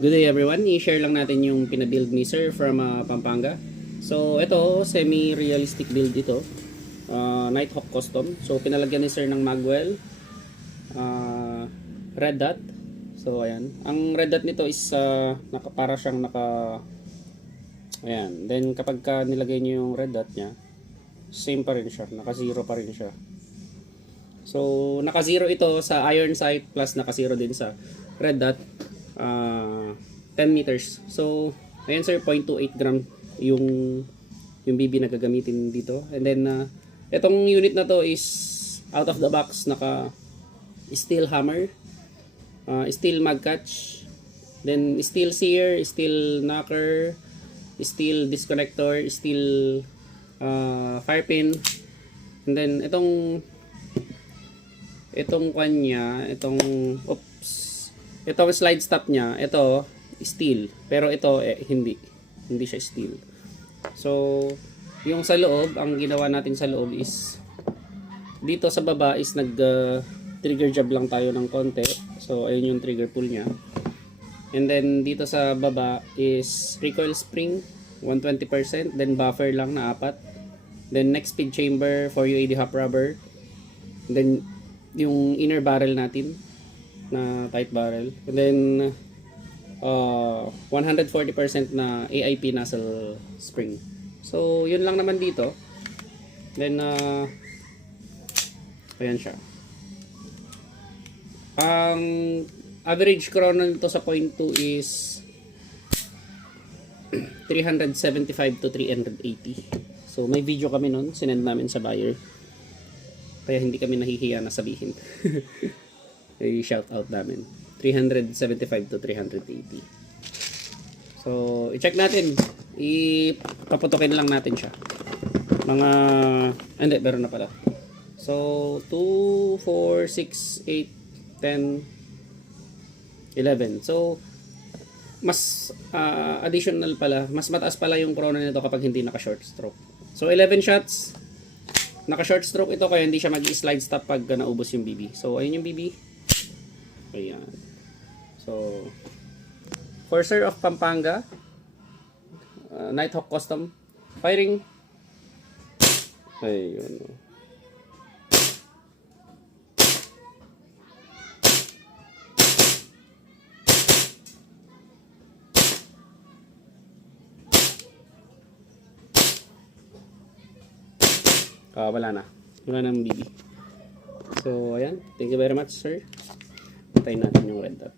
Good day everyone, i-share lang natin yung pinabuild ni Sir from Pampanga. So ito, semi-realistic build ito, Nighthawk Custom. So pinalagyan ni Sir ng magwell, red dot. So ayan, ang red dot nito is para siyang ayan. Then kapag nilagay niyo yung red dot niya, same pa rin siya, naka zero pa rin siya. So naka zero ito sa iron sight plus naka zero din sa red dot. 10 meters. So, ayan sir, 0.28 gram yung BB na gagamitin dito. And then, itong unit na to is out of the box, naka steel hammer, steel mag catch, then steel sear, steel knocker, steel disconnector, steel fire pin. And then, itong kanya, itong slide stop niya, ito steel, pero ito hindi siya steel. So yung sa loob, ang ginawa natin sa loob is dito sa baba is nag trigger jab lang tayo ng konti. So ayun yung trigger pull niya. And then dito sa baba is recoil spring 120%, then buffer lang na 4, then next speed chamber for UAD hop rubber, then yung inner barrel natin na tight barrel, and then 140% na AIP nozzle spring. So yun lang naman dito. Then ayan siya. Ang average chrono nito sa 0.2 is 375 to 380. So may video kami nun, sinend namin sa buyer, kaya hindi kami nahihiya na sabihin. I-shout out namin. 375 to 380. So, i-check natin. Ipaputokin lang natin siya. Hindi, meron na pala. So, 2, 4, 6, 8, 10, 11. So, mas additional pala. Mas mataas pala yung chrono nito kapag hindi naka-short stroke. So, 11 shots. Naka-short stroke ito kaya hindi siya mag-slide stop pag naubos yung BB. So, ayun yung BB. Ayan. So, for Sir of Pampanga, Nighthawk Custom, firing. Ayun. Wala na. Wala nang BB. So, ayan. Thank you very much, sir. Tayo natin yung red dot.